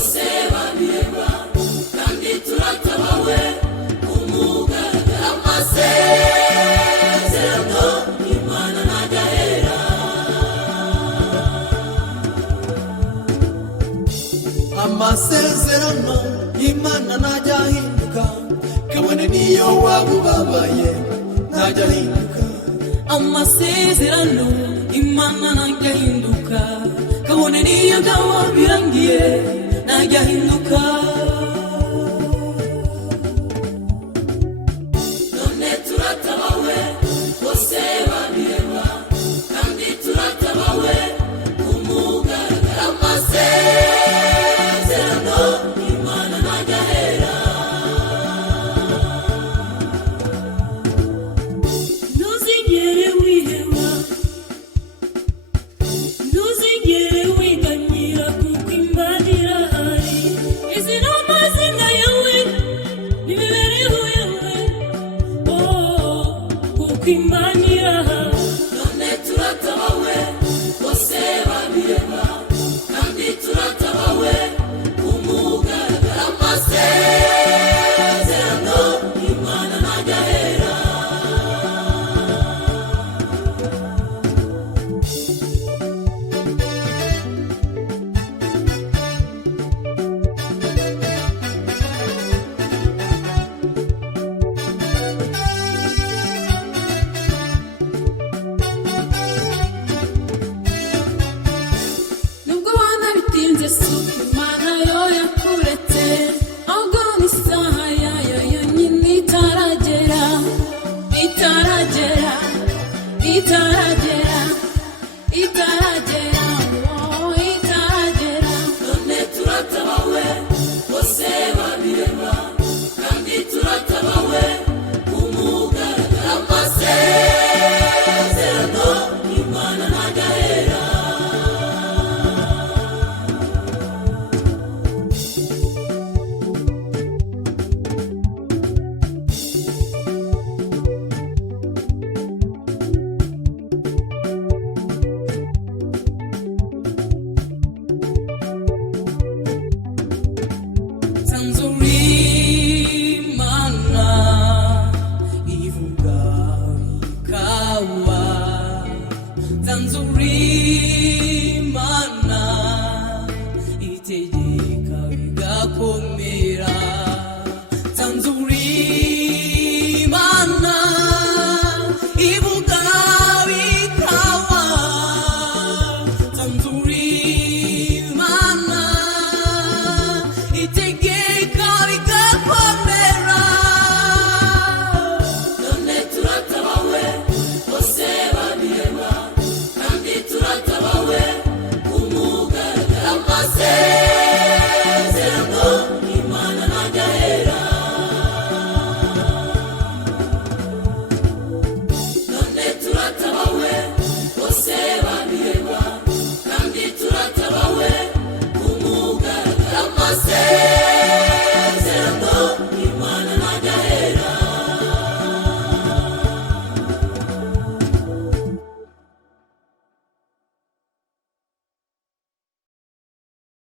bose babireba kandi turatabawe umugaragara amasezerano Imana ntajya amasezerano Imana ntajya ahinduka kabone niyo waba ubabaye ntajya ahinduka amasezerano Imana ntajya ahinduka kabone niyo byaba birangiye ntajya ahinduka none turatabawe bose babireba kandi turatabawe umugaragara amasezerano Imana ntajya ahera ntuzigere wiheba ntuzigere wiganyira kuko Imana irahari izi ni amazina yawe n'imibereho yawe kuko Imana irahari none turatabawe bose babireba kandi turatabawe umugaragara amasezerano Imana ntajya ahera nubwo wanabitinze suko Imana yo yakuretse ahubwo ni isaha yayo yonyine itaragera itaragera itaragera itaragera itaragera none turatabawe bose babireba kandi turatabawe umugaragara amasezerano Imana ntajya ahera Sanzuri Imana ivuga bikaba Sanzuri Imana itegeka bigakomera Sanzuri Imana ivuga bikaba Sanzuri Imana itegeka bigakomera none turatabawe bose babireba kandi turatabawe umugaragara amasezerano